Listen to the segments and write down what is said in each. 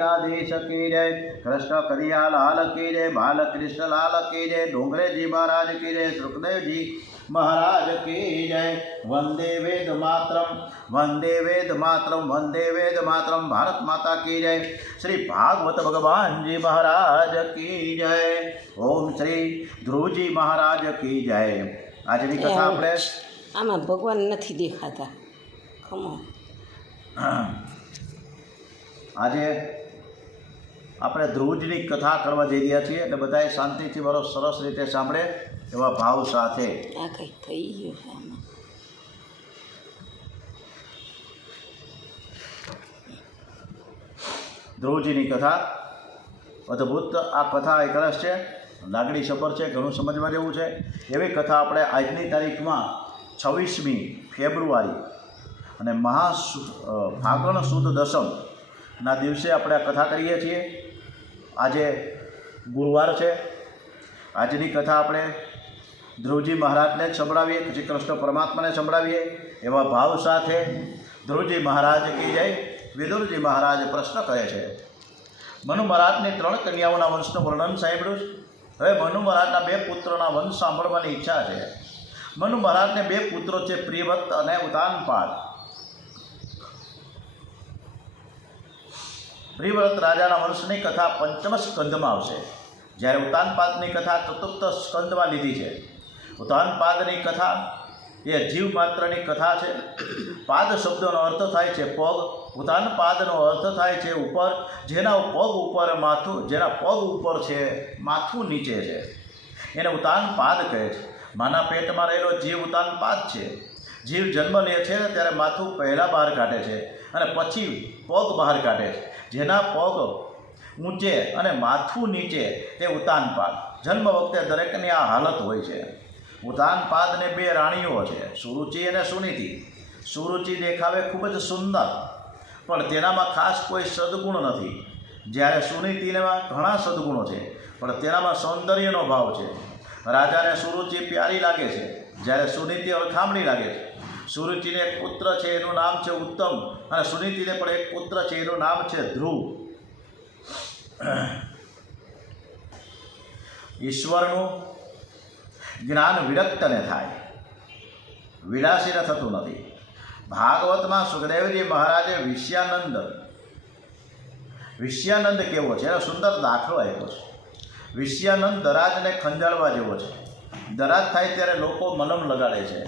દ્વારિકાધીશ की जय, कृष्ण करिया लाल की जय, बालकृष्ण लाल की जय, डोंगरे जी महाराज की जय, सुखदेव जी महाराज की जय। वंदे वेद मातरम, वंदे वेद मातरम, वंदे वेद मातरम, भारत माता की जय। श्री भागवत भगवान जी महाराज की जय। ओम श्री ध्रुव जी महाराज की जय। आज की कथा આપણે આમાં ભગવાન નથી દેખાતા ખમો આજે આપણે ધ્રુવજીની કથા કરવા જઈ રહ્યા છીએ એટલે બધાએ શાંતિથી બરો સરસ રીતે સાંભળે એવા ભાવ સાથે। આ કંઈ થઈ ગયું છે આમાં ધ્રુવજીની કથા અદ્ભુત આ કથા એક રસ છે, લાગણી સભર છે, ઘણું સમજવા જેવું છે। એવી કથા આપણે આજની તારીખમાં 26મી ફેબ્રુઆરી અને ફાગણ સુદ દસમના દિવસે આપણે આ કથા કરીએ છીએ। આજે ગુરુવાર છે। આજની કથા આપણે ધ્રુવજી મહારાજને જ સંભળાવીએ, શ્રી કૃષ્ણ પરમાત્માને સંભળાવીએ એવા ભાવ સાથે। ધ્રુવજી મહારાજ કી જય। વિદુરજી મહારાજ પ્રશ્ન કરે છે, મનુ મહારાજની 3 કન્યાઓના વંશનું વર્ણન સાંભળ્યું છે। હવે મનુ મહારાજના 2 પુત્રોના વંશ સાંભળવાની ઈચ્છા છે। મનુ મહારાજને 2 પુત્રો છે, પ્રિયવ્રત અને ઉતાનપાદ। પ્રિયવ્રત રાજાના વંશની કથા 5મ સ્કંદમાં આવશે, જ્યારે ઉતાનપાદની કથા 4થ સ્કંદમાં લીધી છે। ઉતાનપાદની કથા એ જીવ માત્રની કથા છે। પાદ શબ્દનો અર્થ થાય છે પગ, ઉતાનપાદનો અર્થ થાય છે ઉપર, જેના પગ ઉપર માથું, જેના પગ ઉપર છે માથું નીચે છે એને ઉતાનપાદ કહે છે। માના પેટમાં રહેલો જીવ ઉતાનપાદ છે। જીવ જન્મ લે છે ત્યારે માથું પહેલાં બહાર કાઢે છે અને પછી પગ બહાર કાઢે છે। જેના પગ ઊંચે અને માથું નીચે તે ઉતાનપાદ। જન્મ વખતે દરેકની આ હાલત હોય છે। ઉતાનપાદને 2 રાણીઓ છે, સુરુચિ અને સુનીતિ। સુરુચિ દેખાવે ખૂબ જ સુંદર, પણ તેનામાં ખાસ કોઈ સદગુણ નથી, જ્યારે સુનીતિમાં ઘણા સદગુણો છે પણ તેનામાં સૌંદર્યનો ભાવ છે। રાજાને સુરુચિ પ્યારી લાગે છે, જ્યારે સુનીતિ અળખામણી લાગે છે। સુરુચિને એક પુત્ર છે, એનું નામ છે ઉત્તમ, અને સુનીતિને પણ એક પુત્ર છે, એનું નામ છે ધ્રુવ। ઈશ્વરનું જ્ઞાન વિરક્તને થાય, વિલાસીને થતું નથી। ભાગવતમાં સુખદેવજી મહારાજે વિષ્યાનંદ કેવો છે એનો સુંદર દાખલો આપ્યો છે। વિષ્યાનંદ દરાજને ખંજાળવા જેવો છે। દરાજ થાય ત્યારે લોકો મલમ લગાડે છે,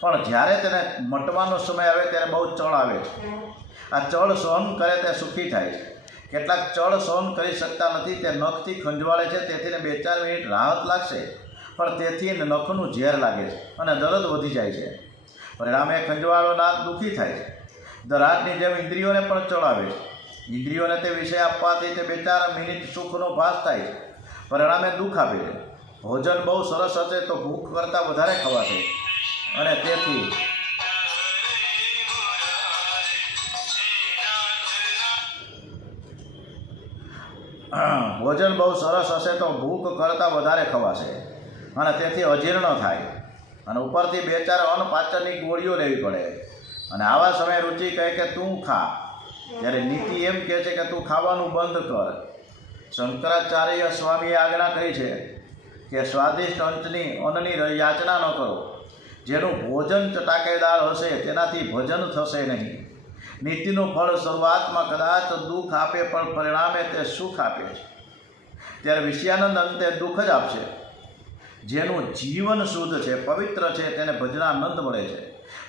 પણ જ્યારે તેને મટવાનો સમય આવે ત્યારે બહુ ચળ આવે છે। આ ચળ સહન કરે તે સુખી થાય છે। કેટલાક ચળ સહન કરી શકતા નથી, તે નખથી ખંજવાળે છે, તેથી 2-4 મિનિટ રાહત લાગશે, પણ તેથી નખનું ઝેર લાગે છે અને દર્દ વધી જાય છે। પરિણામે ખંજવાળનાર દુઃખી થાય છે। દરાજની જેમ ઇન્દ્રિયોને પણ ચડાવે છે। ઇન્દ્રિયોને તે વિષય આપવાથી તે 2-4 મિનિટ સુખનો ભાસ થાય છે, પરિણામે દુઃખ આપે છે। ભોજન બહુ સરસ હશે તો ભૂખ કરતાં વધારે ખવાશે, અને તેથી ભોજન બહુ સરસ હશે તો ભૂખ કરતાં વધારે ખવાશે અને તેથી અજીર્ણ થાય, અને ઉપરથી 2-4 અન્નપાચનની ગોળીઓ લેવી પડે। અને આવા સમયે રુચિ કહે કે તું ખા, ત્યારે નીતિ એમ કહે છે કે તું ખાવાનું બંધ કર। શંકરાચાર્ય સ્વામીએ આજ્ઞા કરી છે કે સ્વાદિષ્ટ અન્નની યાચના ન કરો। જેનું ભોજન ચટાકેદાર હશે તેનાથી ભજન થશે નહીં। નીતિનું ફળ શરૂઆતમાં કદાચ દુઃખ આપે, પણ પરિણામે તે સુખ આપે છે। ત્યારે વિષ્યાનંદ અંતે દુઃખ જ આપશે। જેનું જીવન શુદ્ધ છે, પવિત્ર છે, તેને ભજનાનંદ મળે છે।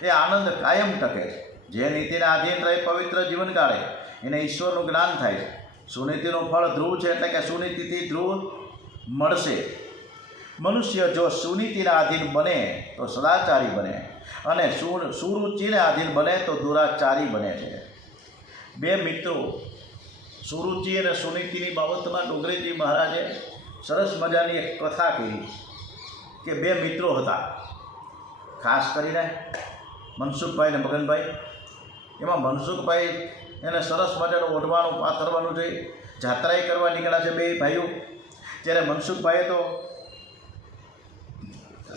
એ આનંદ કાયમ ટકે છે। જે નીતિને આધીન રહી પવિત્ર જીવન કાઢે એને ઈશ્વરનું જ્ઞાન થાય છે। સુનીતિનું ફળ ધ્રુવ છે, એટલે કે સુનીતિથી ધ્રુવ મળશે। મનુષ્ય જો સુનીતિના આધીન બને તો સદાચારી બને, અને સુરુચિને આધીન બને તો દુરાચારી બને છે। 2 મિત્રો સુરુચિ અને સુનીતિની બાબતમાં ડોંગરેજી મહારાજે સરસ મજાની એક કથા કરી કે 2 મિત્રો હતા, ખાસ કરીને મનસુખભાઈ અને મગનભાઈ। એમાં મનસુખભાઈ એને સરસ મજાનું ઓઢવાનું પાથરવાનું જોઈ જાત્રાએ કરવા નીકળ્યા છે 2 ભાઈઓ। ત્યારે મનસુખભાઈએ તો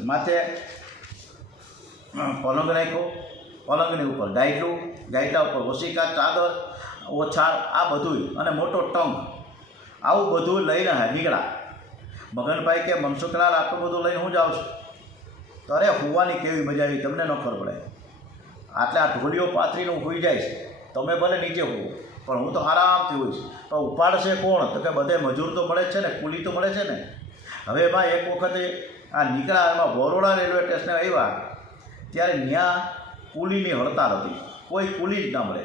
માથે પલંગ નાખ્યો પલંગની ઉપર ગાયટલું, ગાયટલા ઉપર ઓશિકા, ચાદર, ઓછાળ, આ બધું અને મોટો ટંગ, આવું બધું લઈને નીકળ્યા. મગનભાઈ કે મનસુખલાલ આટલું બધું લઈને હું જાઉં છું? તો અરે હોવાની કેવી મજા આવી તમને ન ખબર પડે. આટલે આ ઢોલીઓ પાથરીને હું હોઈ જાય છે, તમે ભલે નીચે હોવો પણ હું તો આરામથી હોઈશ. પણ ઉપાડશે કોણ? તો કે બધે મજૂર તો મળે જ છે ને, કુલી તો મળે છે ને. હવે એમાં એક વખતે આ નીકળ્યા, એમાં બરોડા રેલવે સ્ટેશને આવ્યા ત્યારે ત્યાં કુલીની હડતાલ હતી, કોઈ કુલી જ ના મળે.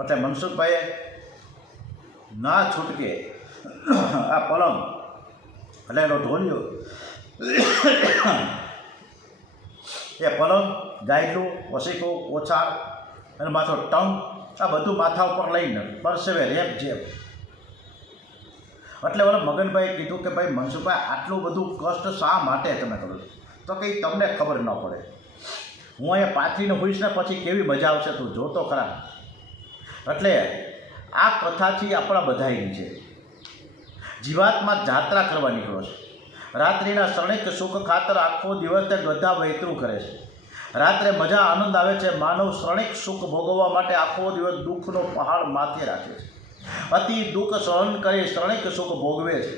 એટલે મનસુખભાઈએ ના છૂટકે આ પલંગ એટલે એનો ઢોલિયો, એ પલંગ, ગાયલું, ઓશિકો, ઓછાળ અને માથો ટંગ, આ બધું માથા ઉપર લઈને પરસેવે રેપ જેમ. એટલે ઓલા મગનભાઈએ કીધું કે ભાઈ મનસુખભાઈ આટલું બધું કષ્ટ શા માટે તમે કરો છો? તો કંઈ તમને ખબર ન પડે. હું અહીંયા પાથરીને હોઈશ ને પછી કેવી મજા આવશે તું જોતો ખરા. એટલે આ કથાથી આપણા બધાની છે. જીવાતમાં જાત્રા કરવા નીકળો છે. રાત્રિના ક્ષણિક સુખ ખાતર આખો દિવસ તે ગધા વહેતરું કરે છે. રાત્રે મજા આનંદ આવે છે. માનવ ક્ષણિક સુખ ભોગવવા માટે આખો દિવસ દુઃખનો પહાડ માથે રાખે છે. અતિ દુઃખ સહન કરી ક્ષણિક સુખ ભોગવે છે.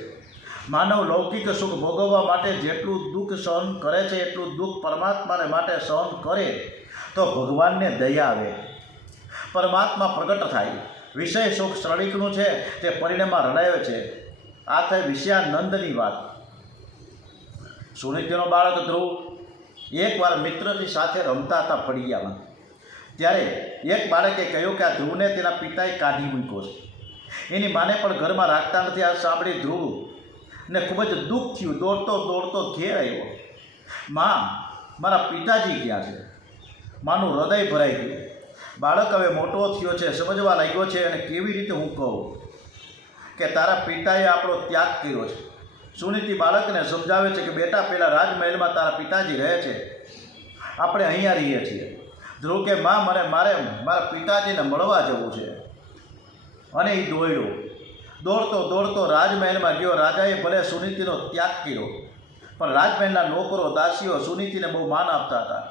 માનવ લૌકિક સુખ ભોગવવા માટે જેટલું દુઃખ સહન કરે છે એટલું દુઃખ પરમાત્માને માટે સહન કરે તો ભગવાનને દયા આવે, પરમાત્મા પ્રગટ થાય. વિષય સુખ ક્ષણિકનું છે તે પરિણામમાં રડાવે છે. આ થઈ વિષયાનંદની વાત. સુનિત્યનો બાળક ધ્રુવ એકવાર મિત્રની સાથે રમતા હતા ફળિયામાં. ત્યારે એક બાળકે કહ્યું કે આ ધ્રુવને તેના પિતાએ કાઢી મૂક્યો છે. એની માને પણ ઘરમાં રાખતા નથી. આ સાંભળી ધ્રુવને ખૂબ જ દુઃખ થયું. દોડતો દોડતો ઘેર આવ્યો. માં, મારા પિતાજી ક્યાં છે? માનું હૃદય ભરાઈ ગયું. બાળક હવે મોટો થયો છે, સમજવા લાગ્યો છે અને કેવી રીતે હું કહું કે તારા પિતાએ આપણો ત્યાગ કર્યો છે. સુનીતિ બાળકને સમજાવે છે કે બેટા પહેલાં રાજમહેલમાં તારા પિતાજી રહે છે, આપણે અહીંયા રહીએ છીએ. ધ્રુવ કે માં, મારા પિતાજીને મળવા જવું છે. અને એ દોડતો દોડતો રાજમહેલમાં ગયો. રાજાએ ભલે સુનીતિનો ત્યાગ કર્યો પણ રાજમહેલના નોકરો દાસીઓ સુનીતિને બહુ માન આપતા હતા.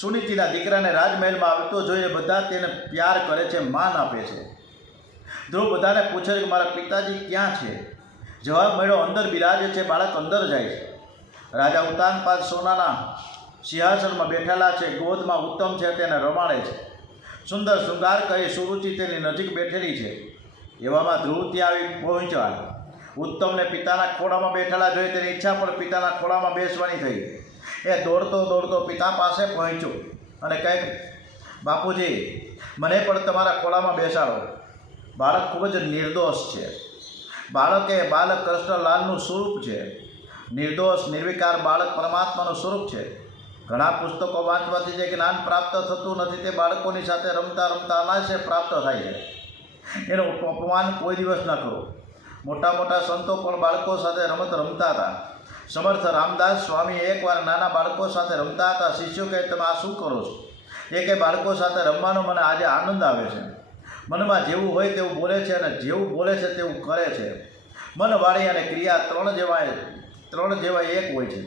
સુનીતિના દીકરાને રાજમહેલમાં આવતો જોઈએ બધા તેને પ્યાર કરે છે, માન આપે છે. ધ્રુવ બધાને પૂછે કે મારા પિતાજી ક્યાં છે? જવાબ મળ્યો, અંદર બિરાજે છે. બાળક અંદર જાય છે. રાજા ઉતાનપાદ સોનાના સિંહાસનમાં બેઠેલા છે. ગોદમાં ઉત્તમ છે, તેને રમાડે છે. સુંદર શૃંગાર કરી સુરુચિ તેની નજીક બેઠેલી છે. એવામાં ધ્રુવ ત્યાં આવી પહોંચ્યા. ઉત્તમને પિતાના ખોળામાં બેઠેલા જોઈ તેની ઈચ્છા પણ પિતાના ખોળામાં બેસવાની થઈ. એ દોડતો દોડતો પિતા પાસે પહોંચ્યો અને કહે, બાપુજી, મને પણ તમારા ખોળામાં બેસાડો. બાળક ખૂબ જ નિર્દોષ છે. બાળક એ બાલક કૃષ્ણલાલનું સ્વરૂપ છે. નિર્દોષ નિર્વિકાર બાળક પરમાત્માનું સ્વરૂપ છે. ઘણા પુસ્તકો વાંચવાથી જે જ્ઞાન પ્રાપ્ત થતું નથી તે બાળકોની સાથે રમતા રમતા અનાયાસે પ્રાપ્ત થાય છે. એનું અપમાન કોઈ દિવસ ન કરો. મોટા મોટા સંતો પણ બાળકો સાથે રમત રમતા હતા. સમર્થ રામદાસ સ્વામી એકવાર નાના બાળકો સાથે રમતા હતા. શિષ્યો કહે, તમે આ શું કરો છો? એ કે બાળકો સાથે રમવાનો મને આજે આનંદ આવે છે. મનમાં જેવું હોય તેવું બોલે છે અને જેવું બોલે છે તેવું કરે છે. મન, વાણી અને ક્રિયા ત્રણ જેવા એક હોય છે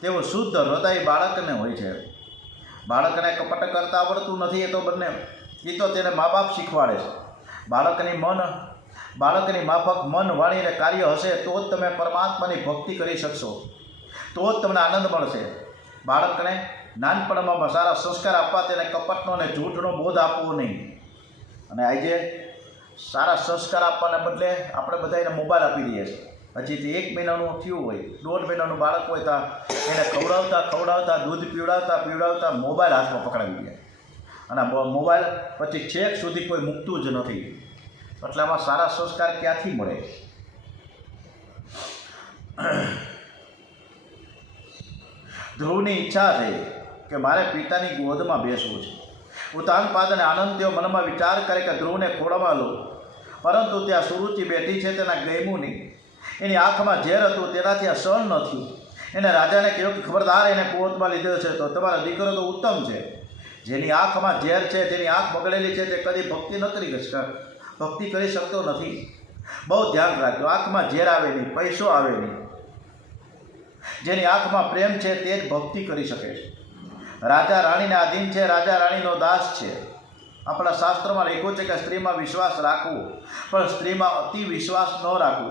તેવું શુદ્ધ હૃદય બાળકને હોય છે. બાળકને કપટ કરતા આવડતું નથી એ તો તેને મા બાપ શીખવાડે છે. બાળકની માફક મન, વાણી અને કાર્ય હશે તો જ તમે પરમાત્માની ભક્તિ કરી શકશો, તો જ તમને આનંદ મળશે. બાળકને નાનપણમાં સારા સંસ્કાર આપવા, તેને કપટનો અને જૂઠનો બોધ આપવો નહીં. અને આજે સારા સંસ્કાર આપવાના બદલે આપણે બધા એને મોબાઈલ આપી દઈએ છીએ. હજી તે 1 મહિનાનું થયું હોય, 1.5 મહિનાનું બાળક હોય તો એને ખવડાવતા દૂધ પીવડાવતા મોબાઈલ હાથમાં પકડાવી દે. અને મોબાઈલ પછી છેક સુધી કોઈ મૂકતું જ નથી. એટલે આમાં સારા સંસ્કાર ક્યાંથી મળે? ધ્રુવની ઈચ્છા છે કે મારે પિતાની ગોદમાં બેસવું છે. ઉતાનપાદ અને આનંદદેવ મનમાં વિચાર કરે કે ધ્રુવને ખોળામાં લો, પરંતુ ત્યાં સુરુચિ બેઠી છે, તેના ગમ્યું નહીં. એની આંખમાં ઝેર હતું, તેનાથી આ સહન ન થયું. એને રાજાને કહ્યું કે ખબરદાર, એને ગોદમાં લીધો છે તો તમારો દીકરો તો ઉત્તમ છે. જેની આંખમાં ઝેર છે, જેની આંખ બગડેલી છે, તે કદી ભક્તિ કરી શકતો નથી. બહુ ધ્યાન રાખજો. આંખમાં ઝેર આવે નહીં, પૈસો આવે નહીં. જેની આંખમાં પ્રેમ છે તે જ ભક્તિ કરી શકે છે. રાજા રાણીને આધીન છે, રાજા રાણીનો દાસ છે. આપણા શાસ્ત્રમાં લખ્યું છે કે સ્ત્રીમાં વિશ્વાસ રાખવો, પણ સ્ત્રીમાં અતિ વિશ્વાસ ન રાખવો.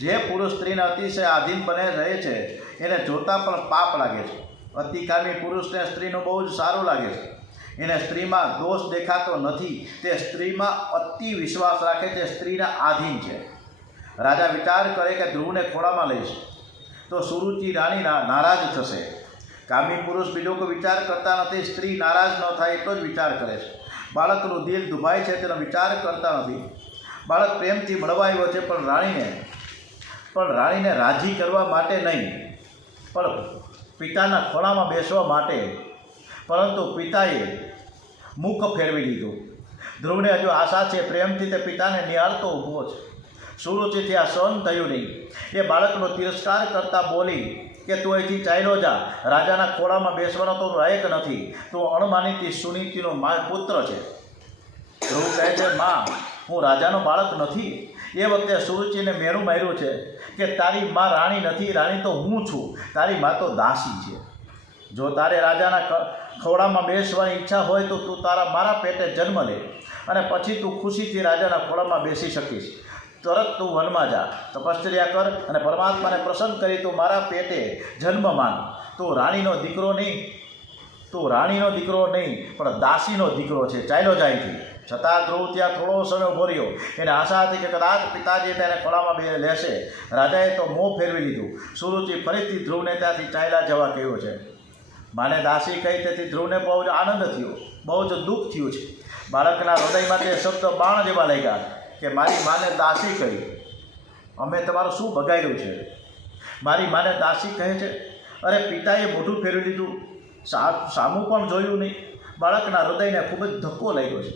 જે પુરુષ સ્ત્રીને અતિશય આધીન બને રહે છે એને જોતાં પણ પાપ લાગે છે. અતિકામી પુરુષને સ્ત્રીનું બહુ જ સારું લાગે છે. એને સ્ત્રીમાં દોષ દેખાતો નથી. તે સ્ત્રીમાં અતિ વિશ્વાસ રાખે છે, સ્ત્રીના આધીન છે. રાજા વિચાર કરે કે ધ્રુવને ખોળામાં લઈશ તો સુરુચિ રાણી નારાજ થશે. કામી પુરુષ બીજો કોઈ વિચાર કરતા નથી. સ્ત્રી નારાજ ન થાય એટલો જ વિચાર કરે છે. બાળકનું દિલ દુભાય છે તેનો વિચાર કરતા નથી. બાળક પ્રેમથી મળવા આવ્યો છે, પણ રાણીને રાજી કરવા માટે નહીં, પણ પિતાના ખોળામાં બેસવા માટે. પરંતુ પિતાએ મુખ ફેરવી લીધું. ધ્રુવને હજુ આશા છે, પ્રેમથી તે પિતાને નિહાળતો ઊભો છે. સુરુચિથી આ સહન થયું નહીં. એ બાળકનો તિરસ્કાર કરતાં બોલી કે તું અહીંથી ચાલ્યો જા, રાજાના ખોળામાં બેસવાનો તો લાયક નથી, તું અણમાનીતી સુનીતિનો પુત્ર છે. ધ્રુવ કહે છે, માં, હું રાજાનો બાળક નથી. એ વખતે સુરુચિને મેરું માર્યું છે કે તારી માં રાણી નથી, રાણી તો હું છું, તારી માં તો દાસી છે. જો તારે રાજાના ખોળામાં બેસવાની ઈચ્છા હોય તો તું મારા પેટે જન્મ લે અને પછી તું ખુશીથી રાજાના ખોળામાં બેસી શકીશ. તરત તું વનમાં જા, તપશ્ચર્યા કર અને પરમાત્માને પ્રસન્ન કરી તું મારા પેટે જન્મ માંગ. તું રાણીનો દીકરો નહીં, પણ દાસીનો દીકરો છે. ચાલ્યો જાય. છતાં ધ્રુવ ત્યાં થોડો સમય ઉભો રહ્યો. એને આશા હતી કે કદાચ પિતાજી તેને ખોળામાં લેશે. રાજાએ તો મોં ફેરવી લીધું. સુરુચિ ફરીથી ધ્રુવને ત્યાંથી ચાલ્યા જવા કહ્યું છે. માને દાસી કહી તેથી ધ્રુવને બહુ જ આનંદ થયો, બહુ જ દુઃખ થયું છે. બાળકના હૃદયમાં તે શબ્દ બાણ જેવા લાગ્યા કે મારી માને દાસી કહી, અમે તમારું શું બગાડ્યું છે? મારી માને દાસી કહે છે. અરે પિતાએ મોઢું ફેરવી લીધું, સામું પણ જોયું નહીં. બાળકના હૃદયને ખૂબ જ ધક્કો લાગ્યો છે.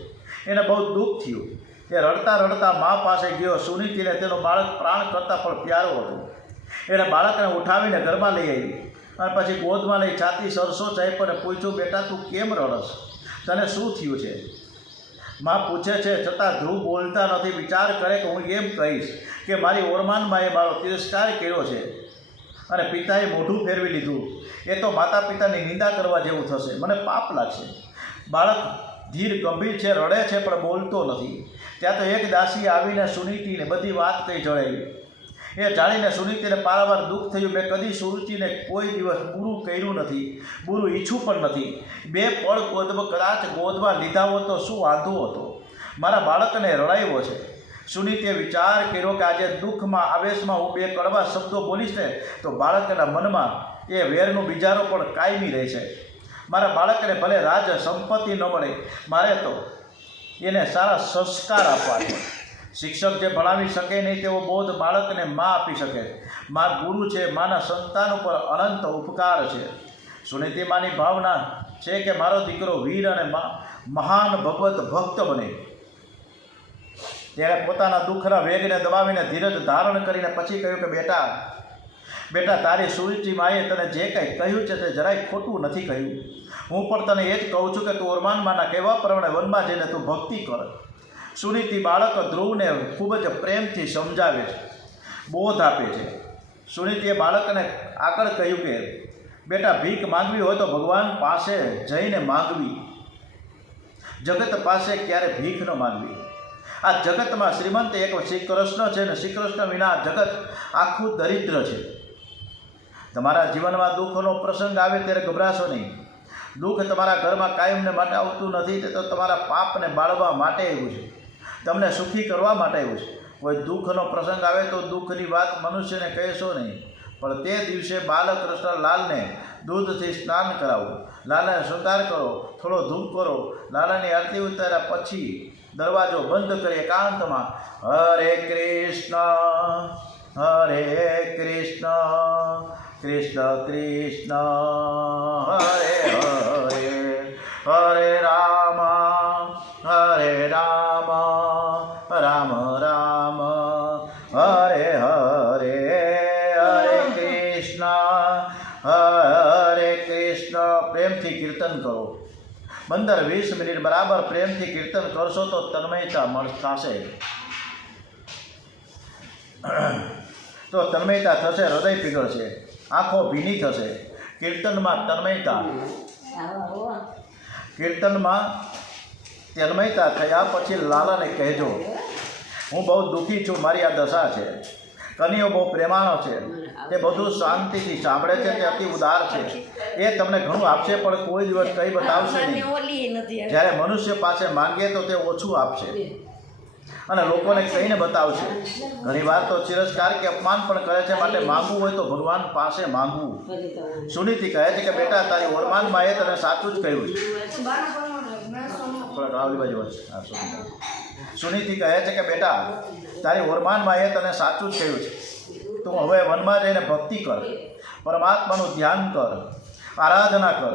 એને બહુ દુઃખ થયું. એ રડતા રડતા મા પાસે ગયો. સુનીતિને તેનો બાળક પ્રાણ કરતાં પણ પ્યારો હતો. એણે બાળકને ઉઠાવીને ઘરમાં લઈ આવી અને પછી ગોદમાં લઈ છાતી સરસો ચાઈપને પૂછ્યું, બેટા તું કેમ રડસ? તને શું થયું છે? માં પૂછે છે, છતાં ધ્રુવ બોલતા નથી. વિચાર કરે કે હું એમ કહીશ કે મારી ઓરમાનમાંએ મારો તિરસ્કાર કર્યો છે અને પિતાએ મોઢું ફેરવી લીધું. એ તો માતા પિતાની નિંદા કરવા જેવું થશે, મને પાપ લાગશે. બાળક ધીર ગંભીર છે, રડે છે પણ બોલતો નથી. ત્યાં તો એક દાસી આવીને સુનીતિને બધી વાત કહી જણાવી. એ જાણીને સુનીતિને પારાવાર દુઃખ થયું. મેં કદી સુરુચિને કોઈ દિવસ બુરું કર્યું નથી, બુરું ઈચ્છું પણ નથી. 2 પળ કદાચ ગોદમાં લીધા હોત તો શું વાંધો હતો? મારા બાળકને રડાવ્યો છે. સુનીતિએ વિચાર કર્યો કે આજે દુઃખમાં આવેશમાં હું 2 કડવા શબ્દો બોલીશ ને તો બાળકના મનમાં એ વેરનું બીજારો પણ કાયમી રહેશે. મારા બાળકને ભલે રાજ સંપત્તિ ન મળે, મારે તો એને સારા સંસ્કાર આપવા છે. શિક્ષક જે ભણાવી શકે નહીં તેવો બોધ બાળકને મા આપી શકે. મા ગુરુ છે. માના સંતાન ઉપર અનંત ઉપકાર છે. સુનીતિ માની ભાવના છે કે મારો દીકરો વીર અને મહાન ભગવત ભક્ત બને. તેણે પોતાના દુઃખના વેગને દબાવીને ધીરજ ધારણ કરીને પછી કહ્યું કે બેટા તારી સુરુચિ માએ તને જે કંઈ કહ્યું છે તે જરાય ખોટું નથી કહ્યું. હું પણ તને એ જ કહું છું કે તું ઓરમાનમાંના કહેવા પ્રમાણે વનમાં જઈને તું ભક્તિ કર. સુનીતિ બાળક ધ્રુવને ખૂબ જ પ્રેમથી સમજાવે છે, બોધ આપે છે. સુનીતિએ બાળકને આગળ કહ્યું કે બેટા ભીખ માંગવી હોય તો ભગવાન પાસે જઈને માંગવી, જગત પાસે ક્યારે ભીખ ન માંગવી. આ જગતમાં શ્રીમંત એક શ્રી કૃષ્ણ છે ને શ્રી કૃષ્ણ વિના જગત આખું દરિદ્ર છે. તમારા જીવનમાં દુઃખનો પ્રસંગ આવે ત્યારે ગભરાશો નહીં. દુઃખ તમારા ઘરમાં કાયમને માટે આવતું નથી, તે તો તમારા પાપને બાળવા માટે આવ્યું છે, તમને સુખી કરવા માટે આવ્યું છે. કોઈ દુઃખનો પ્રસંગ આવે તો દુઃખની વાત મનુષ્યને કહેશો નહીં, પણ તે દિવસે બાલકૃષ્ણ લાલને દૂધથી સ્નાન કરાવો, લાલાને શૃંગાર કરો, થોડો ધૂપ કરો, લાલાની આરતી ઉતાર્યા પછી દરવાજો બંધ કરી એકાંતમાં હરે કૃષ્ણ કૃષ્ણ કૃષ્ણ હરે હરે, હરે રામ રામ રામ હરે હરે, હરે કૃષ્ણ પ્રેમથી કીર્તન કરો. 15-20 મિનિટ બરાબર પ્રેમથી કીર્તન કરશો તો તન્મયતા થશે, હૃદય પીગળશે, આંખો ભીની થશે. કીર્તનમાં તન્મયતા કીર્તનમાં તન્મયતા થયા પછી લાલાને કહેજો, હું બહુ દુઃખી છું, મારી આ દશા છે. કનૈયો બહુ પ્રેમાનો છે, તે બધું શાંતિથી સાંભળે છે, તે અતિ ઉદાર છે, એ તમને ઘણું આપશે પણ કોઈ દિવસ કંઈ બતાવશે નહીં. જ્યારે મનુષ્ય પાસે માંગે તો તે ઓછું આપશે અને લોકોને કહીને બતાવશે. ઘણી વાર તો તિરસ્કાર કે અપમાન પણ કરે છે, માટે માંગવું હોય તો ભગવાન પાસે માંગવું. સુનીતિ કહે છે કે બેટા, તારી ઓરમાનમાં એ તને સાચું જ કહ્યું છે. સુનીતિ કહે છે કે બેટા, તારી ઓરમાનમાં એ તને સાચું જ કહ્યું છે. તું હવે વનમાં જઈને ભક્તિ કર, પરમાત્માનું ધ્યાન કર, આરાધના કર.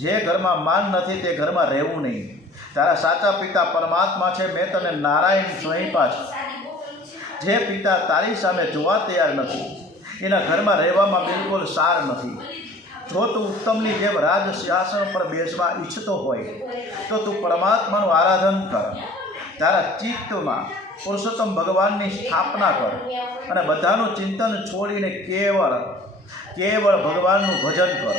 જે ઘરમાં માન નથી તે ઘરમાં રહેવું નહીં. તારા સાચા પિતા પરમાત્મા છે, મેં તને નારાયણ સ્વયંપા છે. જે પિતા તારી સામે જોવા તૈયાર નથી એના ઘરમાં રહેવામાં બિલકુલ સાર નથી. જો તું ઉત્તમની જેમ રાજ સિંહાસન પર બેસવા ઈચ્છતો હોય તો તું પરમાત્માનું આરાધન કર. તારા ચિત્તમાં પુરુષોત્તમ ભગવાનની સ્થાપના કર અને બધાનું ચિંતન છોડીને કેવળ ભગવાનનું ભજન કર.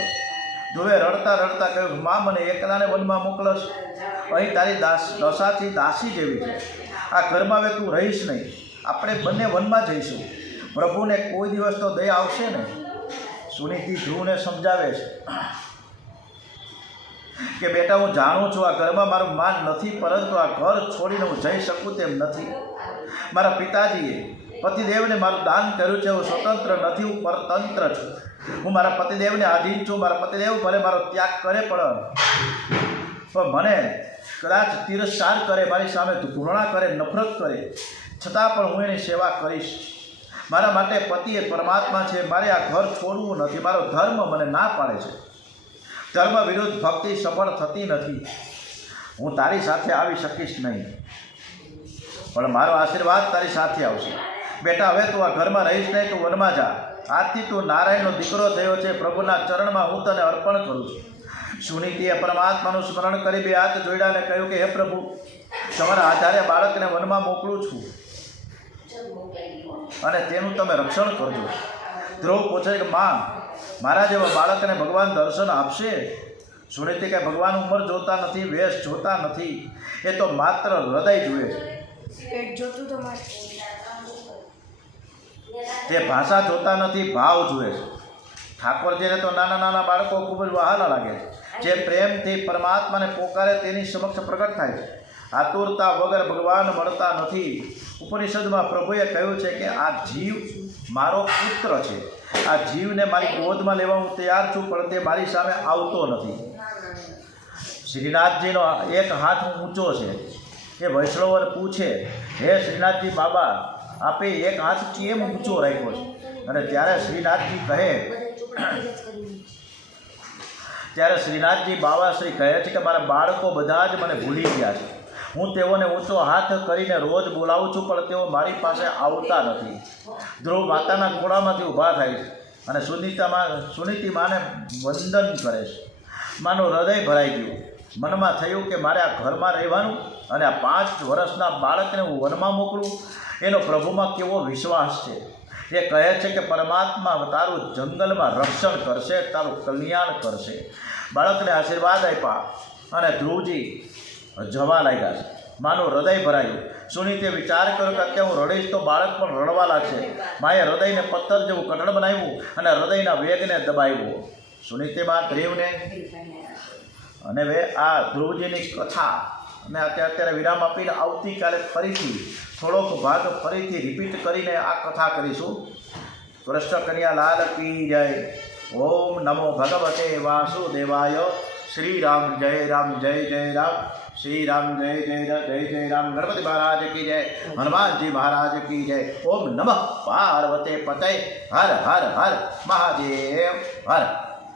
ધ્રુવે રડતા રડતા કહ્યું, મા, મને એકલાને વનમાં મોકલશ? અહીં તારી દશાથી દાસી જેવી છે. આ ઘરમાં હવે તું રહીશ નહીં. આપણે બંને વનમાં જઈશું. પ્રભુને કોઈ દિવસ તો દયા આવશે ને. સુનીતિ ધ્રુવને સમજાવે છે કે બેટા, હું જાણું છું આ ઘરમાં મારું માન નથી, પરંતુ આ ઘર છોડીને હું જઈ શકું તેમ નથી. મારા પિતાજીએ પતિદેવને મારું દાન કર્યું છે. હું સ્વતંત્ર નથી, હું પરતંત્ર છું. હું મારા પતિદેવને આધીન છું. મારા પતિદેવ ભલે મારો ત્યાગ કરે પણ મને કદાચ તિરસ્કાર કરે, મારી સામે ઘૃણા કરે, નફરત કરે, છતાં પણ હું એની સેવા કરીશ. મારા માટે પતિ એ પરમાત્મા છે. મારે આ ઘર છોડવું નથી. મારો ધર્મ મને ના પાડે છે. ધર્મ વિરુદ્ધ ભક્તિ સફળ થતી નથી. હું તારી સાથે આવી શકીશ નહીં, પણ મારો આશીર્વાદ તારી સાથે આવશે. બેટા, હવે તું આ ઘરમાં રહીશ નહીં, તું વનમાં જા. આજથી તું નારાયણનો દીકરો થયો છે. પ્રભુના ચરણમાં હું તને અર્પણ કરું છું. સુનીતિએ પરમાત્માનું સ્મરણ કરી બે હાથ જોડ્યા અને કહ્યું કે હે પ્રભુ, તમારા આધારે બાળકને વનમાં મોકલું છું અને તેનું તમે રક્ષણ કરજો. ધ્રુવ પૂછે કે માં, મારા જેવા બાળકને ભગવાન દર્શન આપશે? સુનીતિ કે ભગવાન ઉંમર જોતા નથી, વેશ જોતા નથી, એ તો માત્ર હૃદય જુએ છે. તે ભાષા જોતા નથી, ભાવ જુએ છે. ઠાકોરજીને તો નાના નાના બાળકો ખૂબ જ વહાલા લાગે છે. જે પ્રેમથી પરમાત્માને પોકારે તેની સમક્ષ પ્રગટ થાય છે. આતુરતા વગર ભગવાન મળતા નથી. ઉપનિષદમાં પ્રભુએ કહ્યું છે કે આ જીવ મારો પુત્ર છે. આ જીવને મારી ગોદમાં લેવા હું તૈયાર છું, પણ તે મારી સામે આવતો નથી. શ્રીનાથજીનો એક હાથ ઊંચો છે. એ વૈષ્ણવને પૂછે, હે શ્રીનાથજી બાબા, આપે એક હાથ કેમ ઊંચો રાખ્યો છે? અને ત્યારે શ્રીનાથજી બાબા શ્રી કહે છે કે મારા બાળકો બધા જ મને ભૂલી ગયા છે. હું તેઓને ઊંચો હાથ કરીને રોજ બોલાવું છું, પણ તેઓ મારી પાસે આવતા નથી. ધ્રુવ માતાના ખોળામાંથી ઊભા થાય છે અને સુનીતિ માને વંદન કરે છે. માનું હૃદય ભરાઈ ગયું. મનમાં થયું કે મારે આ ઘરમાં રહેવાનું અને આ 5 વર્ષના બાળકને હું વનમાં મોકલું, એનો પ્રભુમાં કેવો વિશ્વાસ છે. એ કહે છે કે પરમાત્મા તારું જંગલમાં રક્ષણ કરશે, તારું કલ્યાણ કરશે. બાળકને આશીર્વાદ આપ્યા અને ધ્રુવજી જવા લાગ્યા છે. માનું હૃદય ભરાયું. સુનીતે વિચાર કર્યો કે અત્યારે હું રડીશ તો બાળક પણ રડવા લાગશે. માએ હૃદયને પથ્થર જેવું કઠણ બનાવ્યું અને હૃદયના વેગને દબાવ્યો. સુનીતેમાં ધ્રુવને અને હવે આ ધ્રુવજીની કથા અને અત્યારે વિરામ આપીને આવતીકાલે ફરીથી થોડોક ભાગ ફરીથી રિપીટ કરીને આ કથા કરીશું. કૃષ્ણ કન્યા લાલ કી જય. ઓમ નમો ભગવતે વાસુદેવાય. શ્રી રામ જય રામ, જય જય રામ. શ્રી રામ જય જય જય જય રામ. ગણપતિ મહારાજ કી જય. હનુમાનજી મહારાજ કી જય. ઓમ નમઃ પાર્વતે પતય. હર હર હર મહાદેવ હર.